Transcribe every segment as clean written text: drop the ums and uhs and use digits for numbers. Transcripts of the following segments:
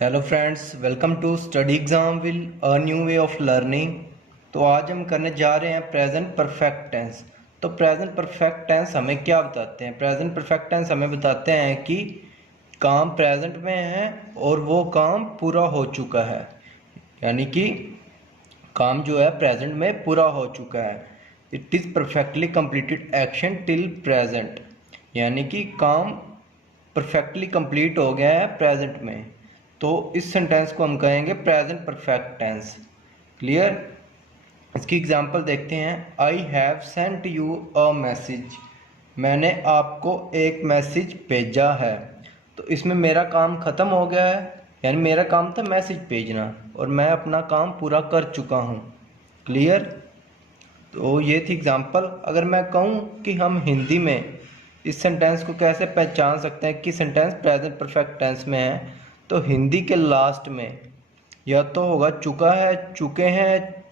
Hello friends, welcome to study exam will a new way of learning. तो आज हम करने जा रहे हैं प्रेजेंट परफेक्ट टेंस। तो प्रेजेंट परफेक्ट टेंस हमें क्या बताते हैं? प्रेजेंट परफेक्ट टेंस हमें बताते हैं कि काम प्रेजेंट में है और वो काम पूरा हो चुका है, यानी कि काम जो है प्रेजेंट में पूरा हो चुका है। It is perfectly completed action till present, यानी कि काम परफेक्टली कंप्लीट हो गया है प्रेजेंट में। तो इस सेंटेंस को हम कहेंगे प्रेजेंट परफेक्ट टेंस। क्लियर? इसकी एग्जांपल देखते हैं। I have sent you a message. मैंने आपको एक मैसेज भेजा है। तो इसमें मेरा काम ख़त्म हो गया है, यानी मेरा काम था मैसेज भेजना और मैं अपना काम पूरा कर चुका हूँ। क्लियर? तो ये थी एग्जांपल। अगर मैं कहूँ कि हम हिंदी में इस सेंटेंस को कैसे पहचान सकते हैं कि सेंटेंस प्रेजेंट परफेक्ट टेंस में है, तो हिंदी के लास्ट में या तो होगा चुका है, चुके हैं,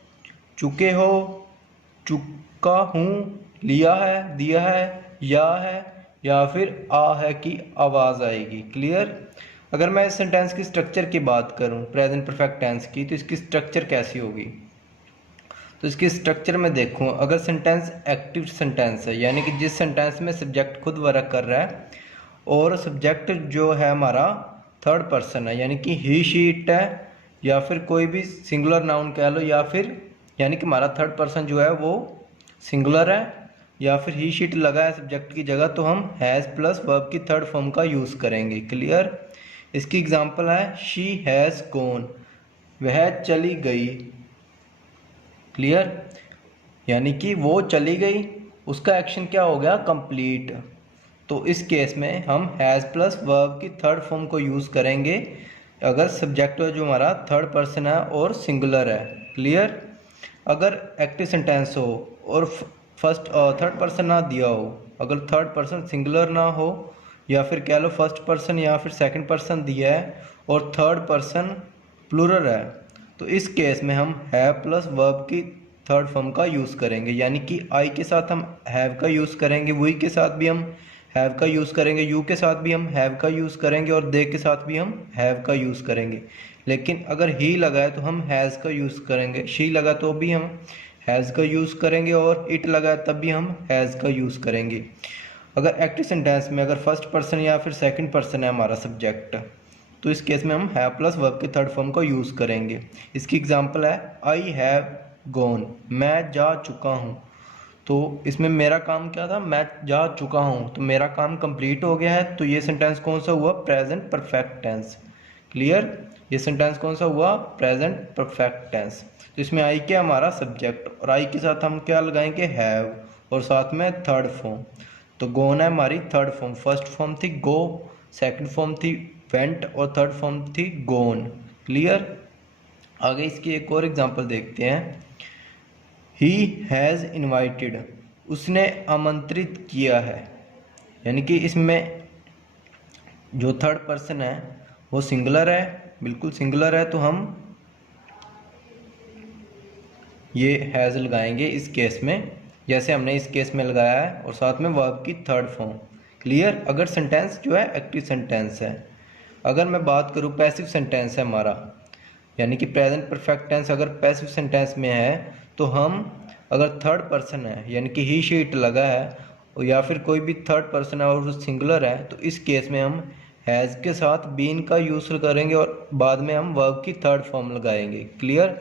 चुके हो, चुका हूँ, लिया है, दिया है, या फिर आ है की आवाज़ आएगी। क्लियर? अगर मैं इस सेंटेंस की स्ट्रक्चर की बात करूँ प्रेजेंट परफेक्ट टेंस की, तो इसकी स्ट्रक्चर कैसी होगी? तो इसके स्ट्रक्चर में देखूँ, अगर सेंटेंस एक्टिव सेंटेंस है, यानी कि जिस सेंटेंस में सब्जेक्ट खुद वर्क कर रहा है और सब्जेक्ट जो है हमारा थर्ड पर्सन है, यानी कि ही शी इट है, या फिर कोई भी सिंगुलर नाउन कह लो, या फिर यानी कि हमारा थर्ड पर्सन जो है वो सिंगुलर है, या फिर ही शीट लगा है सब्जेक्ट की जगह, तो हम हैज़ प्लस वर्ब की थर्ड फॉर्म का यूज़ करेंगे। क्लियर? इसकी एग्जांपल है शी हैज़ गॉन, वह चली गई। क्लियर? यानी कि वो चली गई, उसका एक्शन क्या हो गया? कंप्लीट। तो इस केस में हम हैज़ प्लस वर्ब की थर्ड फॉर्म को यूज़ करेंगे अगर सब्जेक्ट जो हमारा थर्ड पर्सन है और सिंगुलर है। क्लियर? अगर एक्टिव सेंटेंस हो और फर्स्ट थर्ड पर्सन ना दिया हो, अगर थर्ड पर्सन सिंगुलर ना हो, या फिर कह लो फर्स्ट पर्सन या फिर सेकंड पर्सन दिया है और थर्ड पर्सन प्लूरल है, तो इस केस में हम हैव प्लस वर्ब की थर्ड फॉर्म का यूज़ करेंगे। यानी कि आई के साथ हम हैव का यूज़ करेंगे, वी के साथ भी हम हैव का यूज़ करेंगे, यू के साथ भी हम हैव का यूज़ करेंगे और दे के साथ भी हम हैव का यूज़ करेंगे। लेकिन अगर ही लगा है तो हम हैज़ का यूज़ करेंगे, शी लगा तो भी हम हैज़ का यूज़ करेंगे, और इट लगा तब भी हम हैज़ का यूज़ करेंगे। अगर एक्टिव सेंटेंस में अगर फर्स्ट पर्सन या फिर सेकंड पर्सन है हमारा सब्जेक्ट, तो इस केस में हम हैव प्लस वर्ब की थर्ड फॉर्म को यूज़ करेंगे। इसकी एग्जांपल है आई हैव गॉन, मैं जा चुका हूँ। तो इसमें मेरा काम क्या था? मैं जा चुका हूँ, तो मेरा काम कंप्लीट हो गया है। तो ये सेंटेंस कौन सा हुआ? Present perfect tense. क्लियर? ये सेंटेंस कौन सा हुआ? Present perfect tense. तो इसमें आई क्या? हमारा सब्जेक्ट, और आई के साथ हम क्या लगाएंगे? हैव, और साथ में थर्ड फॉर्म। तो गोन है हमारी थर्ड फॉर्म। फर्स्ट फॉर्म थी गो, सेकंड फॉर्म थी वेंट, और थर्ड फॉर्म थी गोन। क्लियर? आगे इसकी एक और एग्जांपल देखते हैं। ही हैज़ इनवाइटेड, उसने आमंत्रित किया है। यानी कि इसमें जो थर्ड पर्सन है वो सिंगुलर है, बिल्कुल सिंगुलर है, तो हम ये हैज़ लगाएंगे इस केस में, जैसे हमने इस केस में लगाया है, और साथ में वर्ब की थर्ड फॉर्म। क्लियर? अगर सेंटेंस जो है एक्टिव सेंटेंस है। अगर मैं बात करूँ पैसिव सेंटेंस है हमारा, यानी कि प्रेजेंट परफेक्ट टेंस अगर पैसिव सेंटेंस में है, तो हम अगर थर्ड पर्सन है, यानी कि ही शी इट लगा है, या फिर कोई भी थर्ड पर्सन है और वो सिंगुलर है, तो इस केस में हम हैज़ के साथ बीन का यूज़ करेंगे और बाद में हम वर्ब की थर्ड फॉर्म लगाएंगे। क्लियर?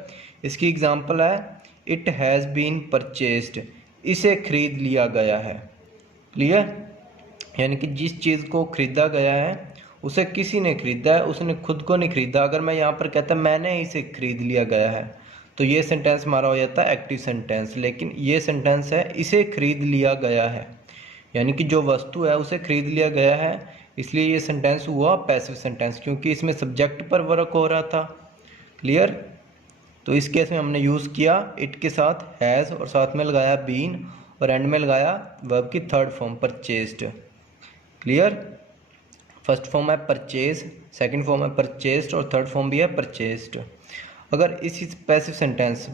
इसकी एग्जांपल है इट हैज़ बीन परचेस्ड, इसे खरीद लिया गया है। क्लियर? यानी कि जिस चीज़ को खरीदा गया है उसे किसी ने खरीदा है, उसने खुद को नहीं खरीदा। अगर मैं यहाँ पर कहता मैंने इसे खरीद लिया गया है, तो ये सेंटेंस हमारा हो जाता है एक्टिव सेंटेंस। लेकिन ये सेंटेंस है इसे खरीद लिया गया है, यानी कि जो वस्तु है उसे खरीद लिया गया है, इसलिए ये सेंटेंस हुआ पैसिव सेंटेंस, क्योंकि इसमें सब्जेक्ट पर वर्क हो रहा था। क्लियर? तो इस केस में हमने यूज़ किया इट के साथ हैज़, और साथ में लगाया बीन, और एंड में लगाया वर्ब की third form purchased. Clear? First form है परचेज, सेकंड फॉर्म है परचेस्ड, और थर्ड फॉर्म भी है परचेस्ड। अगर इसी पैसिव सेंटेंस,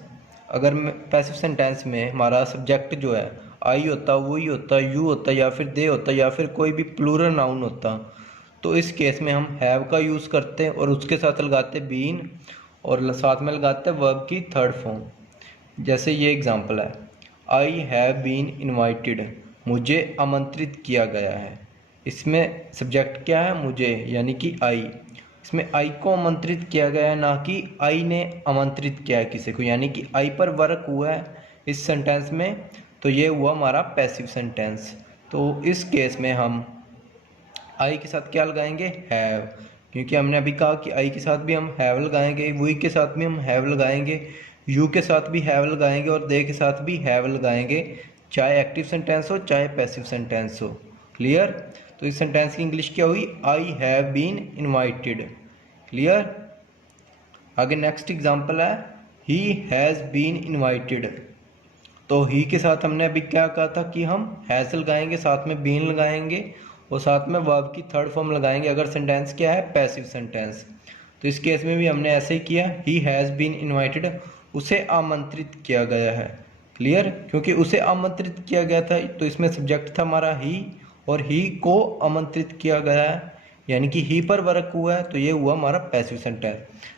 अगर पैसिव सेंटेंस में हमारा सब्जेक्ट जो है आई होता, वो ही होता, यू होता, या फिर दे होता, या फिर कोई भी प्लूरल नाउन होता, तो इस केस में हम हैव का यूज़ करते हैं और उसके साथ लगाते हैं बीन और साथ में लगाते हैं वर्ब की थर्ड फॉर्म। जैसे ये एग्जांपल है, आई हैव बीन इनवाइटेड, मुझे आमंत्रित किया गया है। इसमें सब्जेक्ट क्या है, मुझे, यानी कि आई। इसमें आई को आमंत्रित किया गया है, ना कि आई ने आमंत्रित किया है किसी को, यानी कि आई पर वर्क हुआ है इस सेंटेंस में। तो ये हुआ हमारा पैसिव सेंटेंस। तो इस केस में हम आई के साथ क्या लगाएंगे, हैव, क्योंकि हमने अभी कहा कि आई के साथ भी हम हैव लगाएंगे, वी के साथ भी हम हैव लगाएंगे, यू के साथ भी हैव लगाएंगे और दे के साथ भी हैव लगाएंगे, चाहे एक्टिव सेंटेंस हो चाहे पैसिव सेंटेंस हो। क्लियर। तो इस सेंटेंस की इंग्लिश क्या हुई, I have been invited. Clear. आगे नेक्स्ट एग्जांपल है, ही हैज़ बीन इनवाइटेड। तो ही के साथ हमने अभी क्या कहा था कि हम हैज़ लगाएंगे, साथ में बीन लगाएंगे और साथ में वर्ब की थर्ड फॉर्म लगाएंगे अगर सेंटेंस क्या है, पैसिव सेंटेंस। तो इस केस में भी हमने ऐसे ही किया, ही हैज़ बीन इनवाइटेड, उसे आमंत्रित किया गया है। क्लियर। क्योंकि उसे आमंत्रित किया गया था तो इसमें सब्जेक्ट था हमारा ही और ही को आमंत्रित किया गया है, यानी कि ही पर वर्क हुआ है, तो ये हुआ हमारा पैसिव सेंटेंस।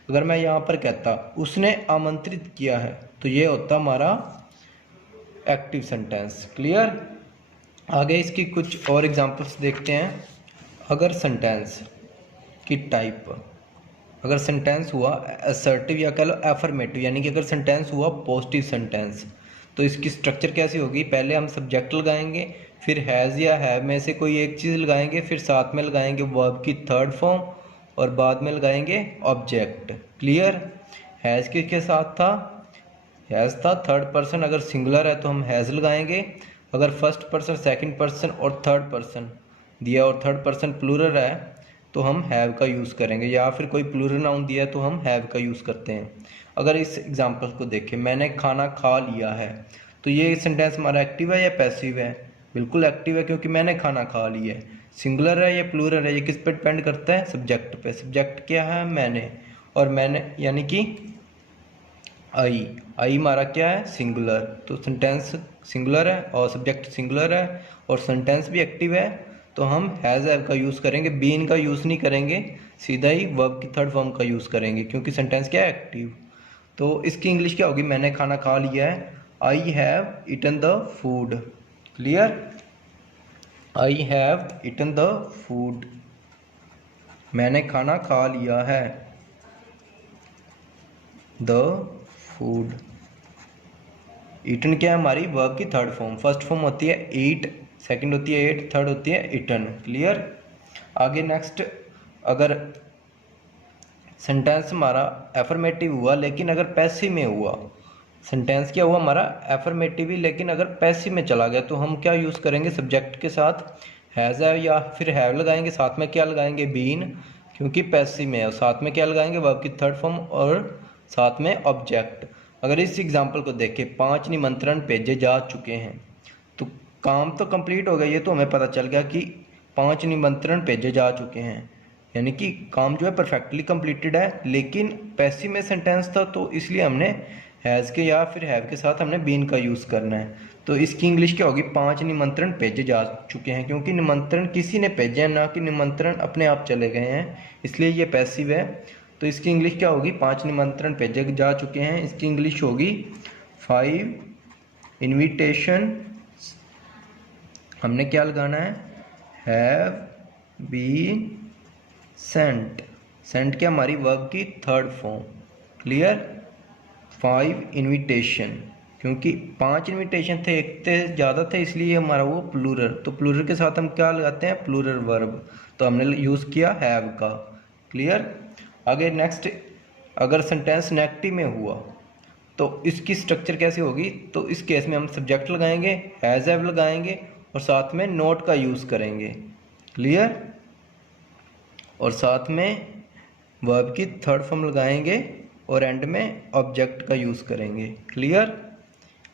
अगर मैं यहाँ पर कहता उसने आमंत्रित किया है तो ये होता हमारा एक्टिव सेंटेंस। क्लियर। आगे इसकी कुछ और एग्जांपल्स देखते हैं। अगर सेंटेंस की टाइप, अगर सेंटेंस हुआ असर्टिव या कह लो एफर्मेटिव, यानी कि अगर सेंटेंस हुआ पॉजिटिव सेंटेंस, तो इसकी स्ट्रक्चर कैसी होगी, पहले हम सब्जेक्ट लगाएंगे, फिर हैज़ या हैव में से कोई एक चीज़ लगाएंगे, फिर साथ में लगाएंगे वर्ब की थर्ड फॉर्म और बाद में लगाएंगे ऑब्जेक्ट। क्लियर। हैज़ के साथ था, हैज़ था थर्ड पर्सन, अगर सिंगुलर है तो हम हैज़ लगाएंगे, अगर फर्स्ट पर्सन, सेकंड पर्सन और थर्ड पर्सन दिया और थर्ड पर्सन प्लूरल है तो हम हैव का यूज़ करेंगे, या फिर कोई प्लूरल नाउन दिया है तो हम हैव का यूज़ करते हैं। अगर इस एग्जांपल को देखें, मैंने खाना खा लिया है, तो ये सेंटेंस हमारा एक्टिव है या पैसिव है, बिल्कुल एक्टिव है क्योंकि मैंने खाना खा लिया है। सिंगुलर है या प्लूरल है, ये किस पे डिपेंड करता है, सब्जेक्ट पे। सब्जेक्ट क्या है, मैंने, और मैंने यानी कि आई, आई हमारा क्या है, सिंगुलर। तो सेंटेंस सिंगुलर है और सब्जेक्ट सिंगुलर है और सेंटेंस भी एक्टिव है, तो हम हैज़ हैव का यूज़ करेंगे, बीन का यूज़ नहीं करेंगे, सीधा ही वर्ब की थर्ड फॉर्म का यूज़ करेंगे क्योंकि सेंटेंस क्या है, एक्टिव। तो इसकी इंग्लिश क्या होगी, मैंने खाना खा लिया है, I have eaten the food. Clear. I have eaten the food, मैंने खाना खा लिया है, द फूड। ईटन क्या है, हमारी वर्ब की थर्ड फॉर्म। फर्स्ट फॉर्म होती है ईट, सेकंड होती है एट, थर्ड होती है ईटन। क्लियर। आगे नेक्स्ट, अगर सेंटेंस हमारा एफर्मेटिव हुआ लेकिन अगर पैसिव में हुआ, सेंटेंस क्या हुआ हमारा एफर्मेटिव ही लेकिन अगर पैसिव में चला गया, तो हम क्या यूज़ करेंगे, सब्जेक्ट के साथ हैज़ है या फिर हैव लगाएंगे, साथ में क्या लगाएंगे, बीन, क्योंकि पैसिव में है, और साथ में क्या लगाएंगे, वर्ब की थर्ड फॉर्म और साथ में ऑब्जेक्ट। अगर इस एग्जांपल को देखें, 5 निमंत्रण भेजे जा चुके हैं, तो काम तो कंप्लीट हो गया, ये तो हमें पता चल गया कि 5 निमंत्रण भेजे जा चुके हैं, यानी कि काम जो है परफेक्टली कंप्लीटेड है। लेकिन पैसिव में सेंटेंस था तो इसलिए हमने हैज़ के या फिर हैव के साथ हमने बीन का यूज़ करना है। तो इसकी इंग्लिश क्या होगी, 5 निमंत्रण भेजे जा चुके हैं, क्योंकि निमंत्रण किसी ने भेजे हैं, ना कि निमंत्रण अपने आप चले गए हैं, इसलिए ये पैसिव है। तो इसकी इंग्लिश क्या होगी, 5 निमंत्रण भेजे जा चुके हैं, इसकी इंग्लिश होगी 5 इन्विटेशन, हमने क्या लगाना है, हैव बीन सेंट। सेंट क्या, हमारी वर्ब की थर्ड फॉर्म। क्लियर। 5 इन्विटेशन, क्योंकि 5 इन्विटेशन थे, एक से ज़्यादा थे, इसलिए हमारा वो प्लूरल, तो प्लूरल के साथ हम क्या लगाते हैं, प्लूरल वर्ब, तो हमने यूज़ किया हैव का। क्लियर। आगे नेक्स्ट, अगर सेंटेंस नेगेटिव में हुआ तो इसकी स्ट्रक्चर कैसी होगी, तो इस केस में हम सब्जेक्ट लगाएंगे, हैज़ हैव लगाएंगे और साथ में नोट का यूज़ करेंगे। क्लियर। और साथ में वर्ब की थर्ड फॉर्म लगाएंगे और एंड में ऑब्जेक्ट का यूज़ करेंगे। क्लियर।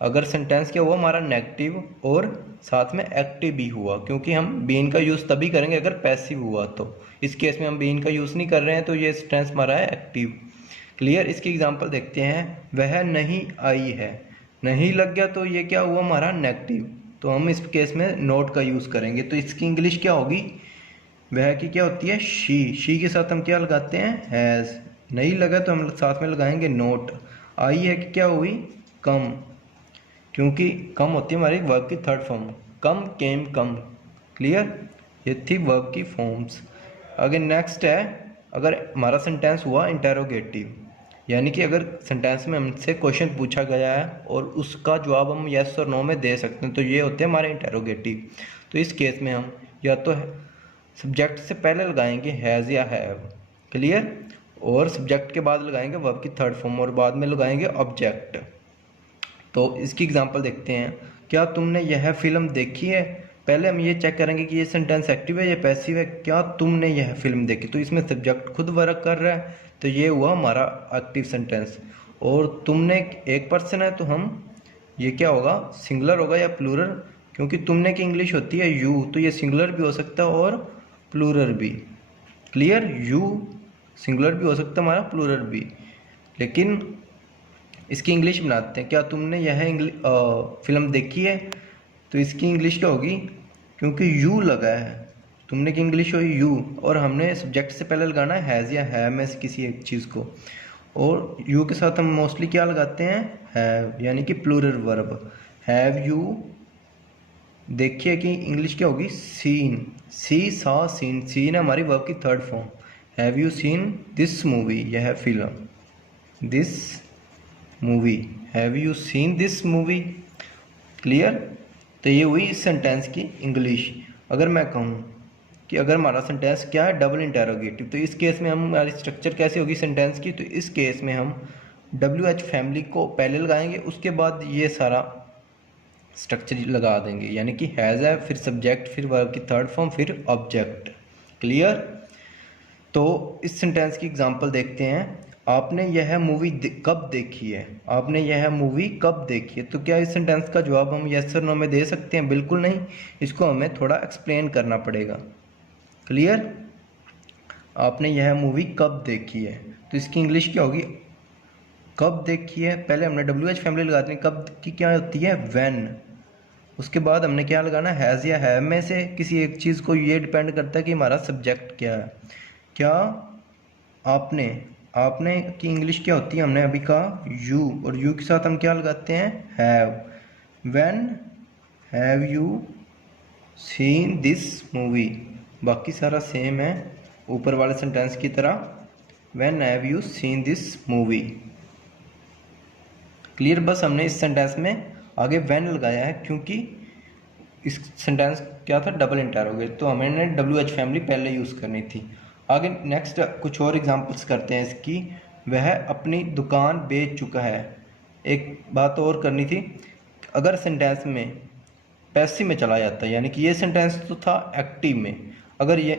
अगर सेंटेंस क्या हुआ हमारा नेगेटिव और साथ में एक्टिव भी हुआ, क्योंकि हम बीन का यूज़ तभी करेंगे अगर पैसिव हुआ, तो इस केस में हम बीन का यूज़ नहीं कर रहे हैं, तो ये सेंटेंस हमारा है एक्टिव। क्लियर। इसकी एग्जांपल देखते हैं, वह नहीं आई है, नहीं लग गया तो ये क्या हुआ हमारा नेगेटिव, तो हम इस केस में नोट का यूज़ करेंगे, तो इसकी इंग्लिश क्या होगी, वह की क्या होती है शी के साथ हम क्या लगाते हैं हैज़, नहीं लगा तो हम साथ में लगाएंगे नोट। आई है कि क्या हुई कम, क्योंकि कम होती है हमारी वर्ब की थर्ड फॉर्म, कम केम कम। क्लियर, ये थी वर्ब की फॉर्म्स। आगे नेक्स्ट है, अगर हमारा सेंटेंस हुआ इंटेरोगेटिव, यानी कि अगर सेंटेंस में हमसे क्वेश्चन पूछा गया है और उसका जवाब हम यस और नो में दे सकते हैं, तो ये होते हैं हमारे इंटेरोगेटिव। तो इस केस में हम या तो सब्जेक्ट से पहले लगाएंगे हैज़ या हैव, क्लियर, और सब्जेक्ट के बाद लगाएंगे वर्ब की थर्ड फॉर्म और बाद में लगाएंगे ऑब्जेक्ट। तो इसकी एग्जांपल देखते हैं। क्या तुमने यह फिल्म देखी है? पहले हम ये चेक करेंगे कि ये सेंटेंस एक्टिव है या पैसिव है। क्या तुमने यह फिल्म देखी, तो इसमें सब्जेक्ट खुद वर्क कर रहा है, तो ये हुआ हमारा एक्टिव सेंटेंस। और तुमने एक पर्सन है, तो हम ये क्या होगा सिंगुलर होगा या प्लूरल, क्योंकि तुमने की इंग्लिश होती है यू, तो ये सिंगुलर भी हो सकता है और प्लूरल भी। क्लियर, यू सिंगुलर भी हो सकता है हमारा, प्लूरल भी, लेकिन इसकी इंग्लिश बनाते हैं। क्या तुमने यह फिल्म देखी है, तो इसकी इंग्लिश क्या होगी, क्योंकि यू लगा है, तुमने की इंग्लिश होगी यू, और हमने सब्जेक्ट से पहले लगाना है हैज़ या है में से किसी एक चीज़ को, और यू के साथ हम मोस्टली क्या लगाते हैं हैव, यानी कि प्लूरल वर्ब। हैव यू देखिए कि इंग्लिश क्या होगी सीन, सी सा सीन, सीन है हमारी वर्ब की third form. Have you seen this movie, यह है film, this movie, have you seen this movie. Clear, तो ये हुई इस सेंटेंस की इंग्लिश। अगर मैं कहूँ कि अगर हमारा सेंटेंस क्या है डबल इंटेरोगेटिव, तो इस केस में हम हमारी स्ट्रक्चर कैसे होगी सेंटेंस की, तो इस केस में हम WH फैमिली को पहले लगाएंगे, उसके बाद ये सारा स्ट्रक्चर लगा देंगे, यानी कि हैज़ है, फिर सब्जेक्ट, फिर वर्ब की थर्ड फॉर्म, फिर ऑब्जेक्ट। क्लियर, तो इस सेंटेंस की एग्जांपल देखते हैं। आपने यह मूवी कब देखी है, आपने यह मूवी कब देखी है, तो क्या इस सेंटेंस का जवाब हम यस और नो में दे सकते हैं? बिल्कुल नहीं, इसको हमें थोड़ा एक्सप्लेन करना पड़ेगा। क्लियर, आपने यह मूवी कब देखी है, तो इसकी इंग्लिश क्या होगी, कब देखी है, पहले हमने WH फैमिली लगा दी, कब की क्या होती है व्हेन, उसके बाद हमने क्या लगाना हैज़ या हैव में से किसी एक चीज़ को, ये डिपेंड करता है कि हमारा सब्जेक्ट क्या है। क्या आपने, आपने की इंग्लिश क्या होती है, हमने अभी कहा यू, और यू के साथ हम क्या लगाते हैं have. When have you seen this movie, बाकी सारा सेम है ऊपर वाले सेंटेंस की तरह, when have you seen this movie. Clear, बस हमने इस सेंटेंस में आगे व्हेन लगाया है क्योंकि इस सेंटेंस क्या था डबल इंटेरोगेटिव, तो हमें WH फैमिली पहले यूज़ करनी थी। आगे नेक्स्ट कुछ और एग्जांपल्स करते हैं इसकी। वह अपनी दुकान बेच चुका है। एक बात और करनी थी, अगर सेंटेंस में पैसिव में चला जाता, यानी कि ये सेंटेंस तो था एक्टिव में, अगर ये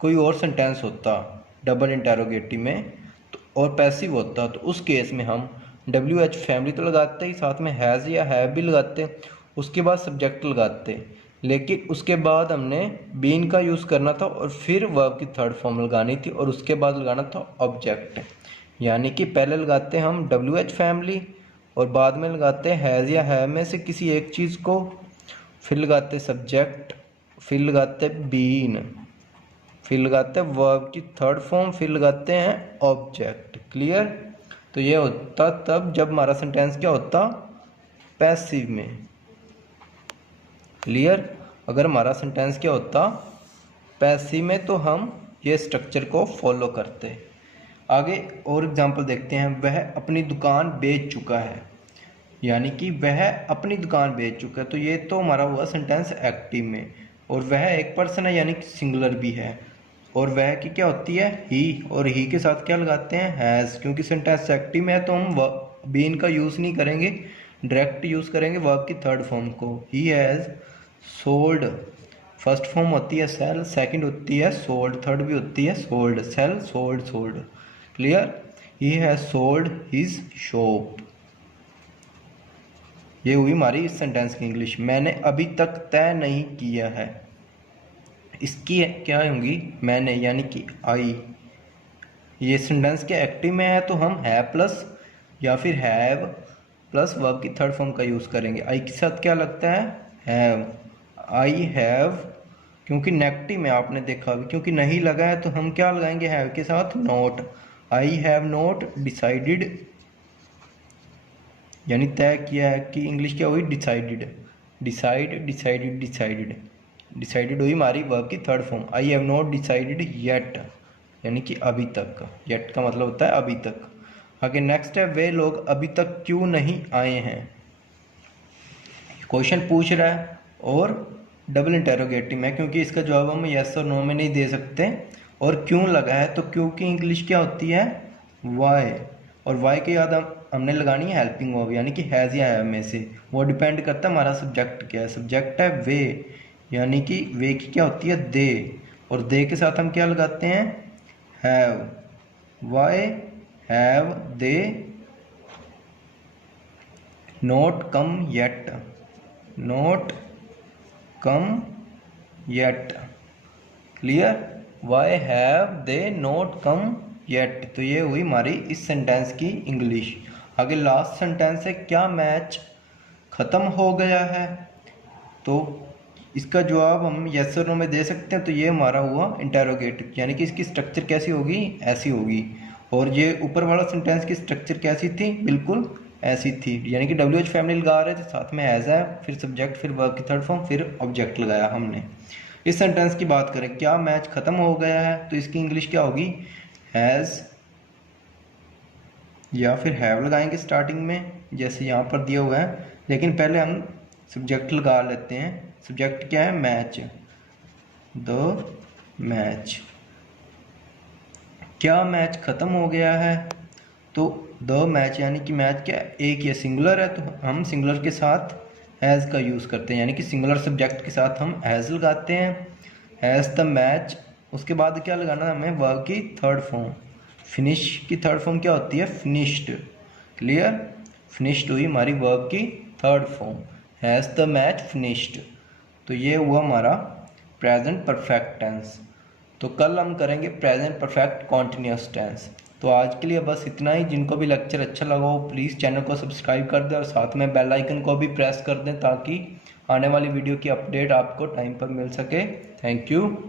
कोई और सेंटेंस होता डबल इंटेरोगेटिव में तो और पैसिव होता, तो उस केस में हम WH फैमिली तो लगाते ही, साथ में हैज़ या हैव भी लगाते, उसके बाद सब्जेक्ट लगाते, लेकिन उसके बाद हमने बीन का यूज़ करना था और फिर वर्ब की थर्ड फॉर्म लगानी थी और उसके बाद लगाना था ऑब्जेक्ट, यानी कि पहले लगाते हम WH फैमिली और बाद में लगाते हैज़ या हैव में से किसी एक चीज़ को, फिर लगाते सब्जेक्ट, फिर लगाते बीन, फिर लगाते हैं वर्ब की थर्ड फॉर्म, फिर लगाते हैं ऑब्जेक्ट। क्लियर, तो ये होता तब जब हमारा सेंटेंस क्या होता पैसिव में। क्लियर, अगर हमारा सेंटेंस क्या होता पैसिव में तो हम ये स्ट्रक्चर को फॉलो करते। आगे और एग्जांपल देखते हैं। वह अपनी दुकान बेच चुका है, यानी कि वह अपनी दुकान बेच चुका है, तो ये तो हमारा हुआ सेंटेंस एक्टिव में, और वह एक पर्सन है यानी कि सिंगुलर भी है, और वह की क्या होती है ही, और ही के साथ क्या लगाते हैं हैज़, क्योंकि सेंटेंस एक्टिव में है तो हम बीन का यूज़ नहीं करेंगे, डायरेक्ट यूज़ करेंगे वर्ब की थर्ड फॉर्म को। ही हैज़ सोल्ड, फर्स्ट फॉर्म होती है सेल, सेकंड होती है सोल्ड, थर्ड भी होती है sold, sell sold sold. Clear, he has sold his shop. ये हुई हमारी इस सेंटेंस की इंग्लिश। मैंने अभी तक तय नहीं किया है, इसकी क्या होंगी मैंने, यानी कि आई। ये सेंटेंस के एक्टिव में है तो हम हैव प्लस या फिर हैव प्लस वर्ब की थर्ड फॉर्म का यूज़ करेंगे। आई के साथ क्या लगता है हैव, आई हैव, क्योंकि नेगेटिव में आपने देखा अभी, क्योंकि नहीं लगा है तो हम क्या लगाएंगे हैव के साथ not. I have not decided, यानी तय किया है कि इंग्लिश क्या हुई decided, decide decided decided, decided हुई हमारी वर्ब की third form. I have not decided yet, यानी कि अभी तक, येट का मतलब होता है अभी तक। आगे नेक्स्ट है वे लोग अभी तक क्यों नहीं आए हैं। क्वेश्चन पूछ रहा है और डबल इंटेरोगेटिव है, क्योंकि इसका जवाब हम यस और नो में नहीं दे सकते। और क्यों लगा है तो क्यों की इंग्लिश क्या होती है वाई, और वाई के याद हमने लगानी है हेल्पिंग वर्ब, यानी कि हैज़ या हैव में से। वो डिपेंड करता है हमारा सब्जेक्ट क्या है। सब्जेक्ट है वे, यानी कि वे की क्या होती है दे, और दे के साथ हम क्या लगाते हैं have. Why have they not come yet, not come yet, clear. Why have they not come yet, तो ये हुई हमारी इस सेंटेंस की इंग्लिश। आगे लास्ट सेंटेंस है क्या मैच ख़त्म हो गया है, तो इसका जवाब हम यस और नो में दे सकते हैं। तो ये हमारा हुआ इंटेरोगेटिव, यानी कि इसकी स्ट्रक्चर कैसी होगी ऐसी होगी। और ये ऊपर वाला सेंटेंस की स्ट्रक्चर कैसी थी बिल्कुल ऐसी थी, यानी कि WH फैमिली लगा रहे थे, साथ में हैज़ है, फिर सब्जेक्ट, फिर वर्ब की थर्ड फॉर्म, फिर ऑब्जेक्ट लगाया हमने। इस सेंटेंस की बात करें क्या मैच ख़त्म हो गया है, तो इसकी इंग्लिश क्या होगी हैज़ या फिर हैव लगाएंगे स्टार्टिंग में जैसे यहाँ पर दिया हुआ है। लेकिन पहले हम सब्जेक्ट लगा लेते हैं। सब्जेक्ट क्या है मैच, द मैच। क्या मैच ख़त्म हो गया है, तो द मैच यानी कि मैच क्या एक या सिंगुलर है, तो हम सिंगुलर के साथ हैज़ का यूज़ करते हैं, यानी कि सिंगुलर सब्जेक्ट के साथ हम हैज़ लगाते हैं। हैज़ द मैच, उसके बाद क्या लगाना है हमें वर्ब की थर्ड फॉर्म। फिनिश की थर्ड फॉर्म क्या होती है फिनिश्ड, क्लियर। फिनिश्ड हुई हमारी वर्ब की third form, has the match finished. तो ये हुआ हमारा प्रेजेंट परफेक्ट टेंस। तो कल हम करेंगे प्रेजेंट परफेक्ट कॉन्टिन्यूस टेंस। तो आज के लिए बस इतना ही। जिनको भी लेक्चर अच्छा लगा हो प्लीज़ चैनल को सब्सक्राइब कर दें और साथ में बेल आइकन को भी प्रेस कर दें, ताकि आने वाली वीडियो की अपडेट आपको टाइम पर मिल सके। Thank you.